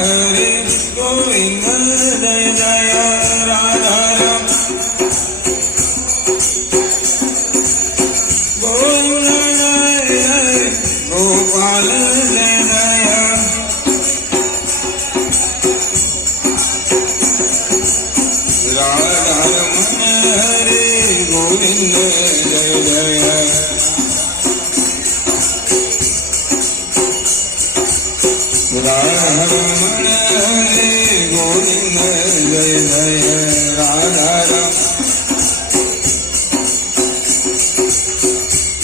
हरे गोविंद जय जय राधा राम गोविंद जय जय गोपाल जय जय राधा रमण हरे गोविंद जय जय राधा रमण हरे गोविंद जय जय राधा राम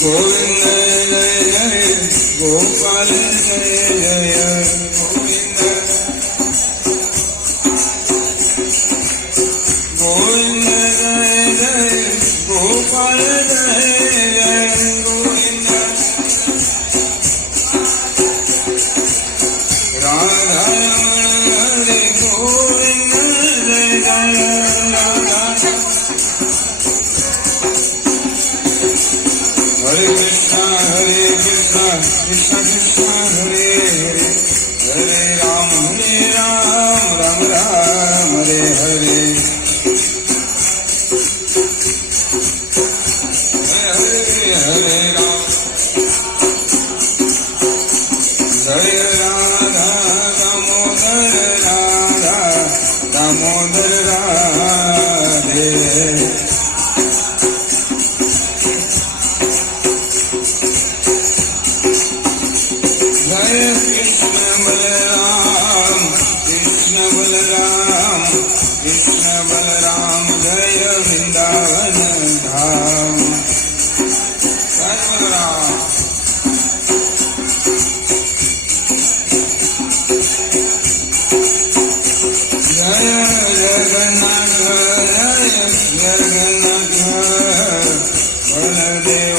गोविंद जय जय गोपाल जय जय गोविंद गोविंद जय जय गोपाल जय जय गोविंद राधा रमण हरे गोविंद जय जय राधा हरे कृष्णा कृष्ण कृष्ण हरे हरे हरे राम राम राम हरे हरे हरे राम जय राधा दामोदर राधा दामोदर राधे जय कृष्ण बलराम कृष्ण बलराम जय वृंदावन धाम जय बलराम जय जगन्नाथ जय जगन्नाथ बलदेव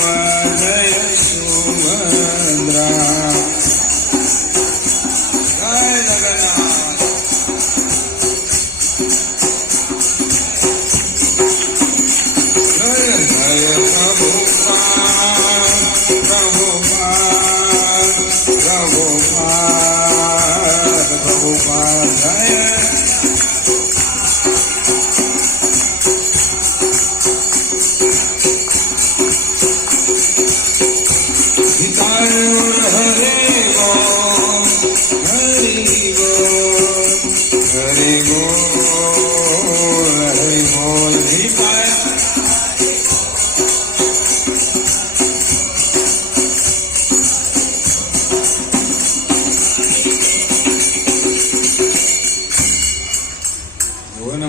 जय सुभद्रा जय जगन्नाथ जय जय प्रभुपाद प्रभुपाद प्रभुपाद प्रभुपाद जय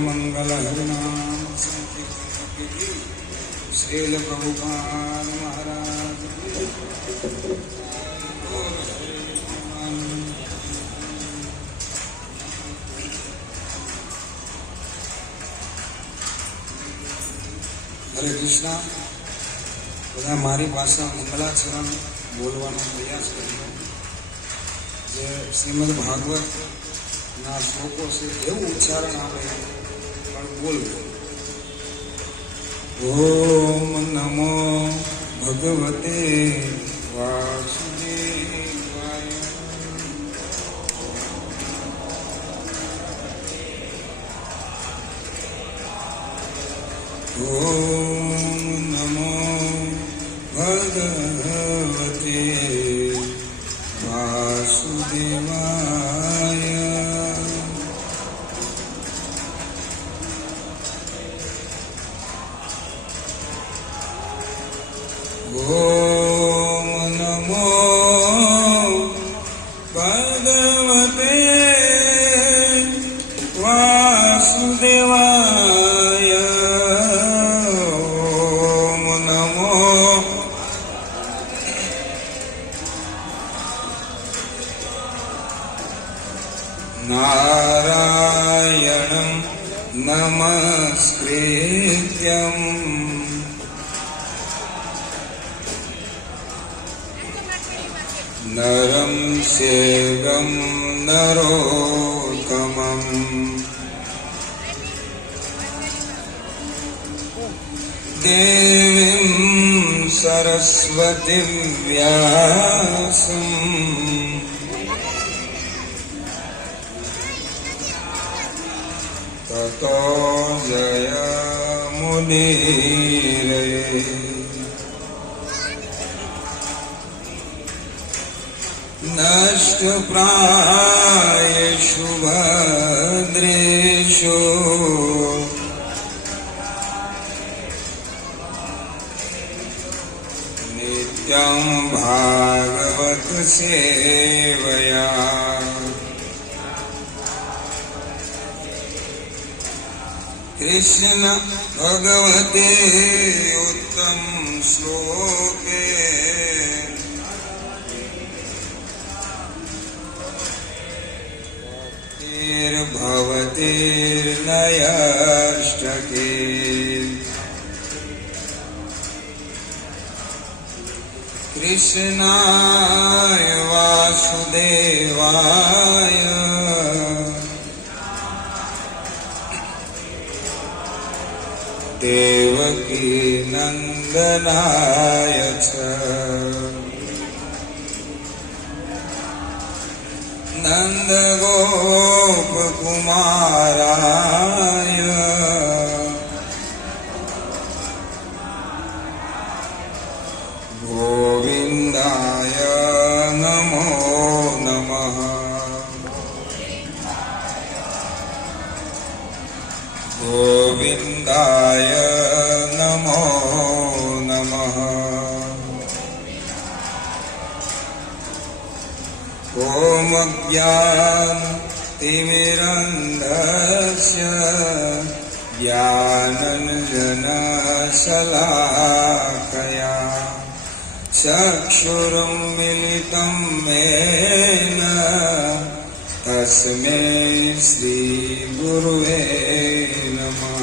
मंगल हरिनाम श्रील प्रभुपाद महाराज हरे कृष्णा બધા મારી પાસે મંગલાચરણ બોલવાનો પ્રયાસ કર્યો જે શ્રીમદ ભાગવત ના શ્લોકો છે એવું ઉચ્ચારણ આવે પણ બોલવું ઓમ નમો ભગવતે વાસુદેવાય ઓમ નમો ભગવતે વાસુદેવાય ओम नमो भगवते वासुदेवाय ओम नमो नारायणं नमस्कृत्यं नरं चैवं नरोत्तमम् देवीं सरस्वतीं व्यासं ततो जय मुनिरे। नष्टप्रायेषु भद्रेषु नित्यं भागवत सेवया। कृष्ण भगवते उत्तम श्लोके भवतेर्नयाष्टके। कृष्णाय वासुदेवाय देवकी नंदनाय च नन्दगोपकुमाराय गोविन्दाय नमो नमः। गोविन्दाय नमो नमः। ॐ ज्ञानतिमिरन्धस्य ज्ञानाञ्जनशलाकया चक्षुरुन्मिलितं येन तस्मै श्रीगुरुवे नमः।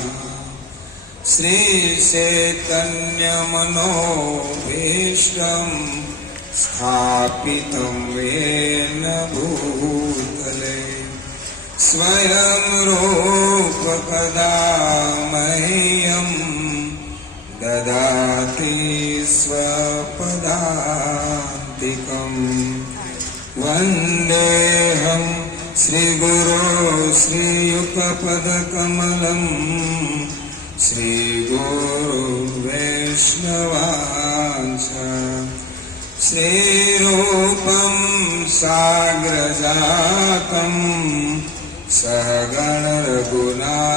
श्रीचैतन्यमनोभीष्टं स्थापितं येन भूतले स्वयं रूप कदा मह्यं ददाति स्वपदान्तिकम्। वन्देऽहं श्रीगुरो श्रीयुगपदकमलं श्रीगुरो वैष्णवांश श्रीरूपं साग्रजातं सहगण रघुनाथावितं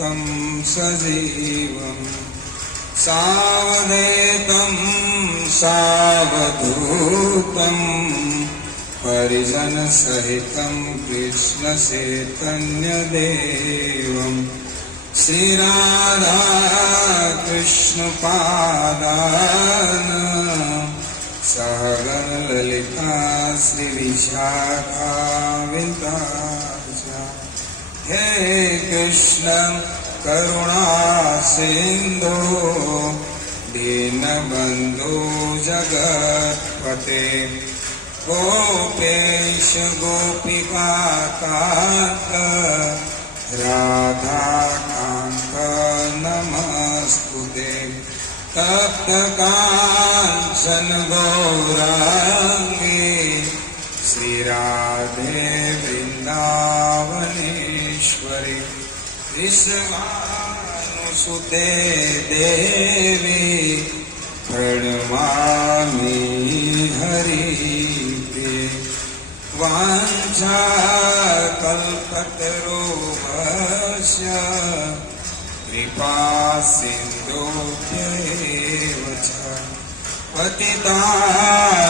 तं सजीवं सावधेतं सावधूतं परिजनसहितं कृष्णचैतन्यदेवं श्रीराधा कृष्णपादान् सहगण ललिता श्रीविशाखावितांश। हे कृष्ण करुणा सिंधु दीनबंधु जगत्पते गोपेश गोपिकान्त राधाकान्त नमस्तुते। तप्त कांचन गौरांगी श्रीराधे वृंदावनेश्वरी विश्वानुसुते देवी प्रणमामि हरिप्रिये। वाञ्छाकल्पतरुभ्यश्च कृपा सिन्धुभ्यैव च पतितानां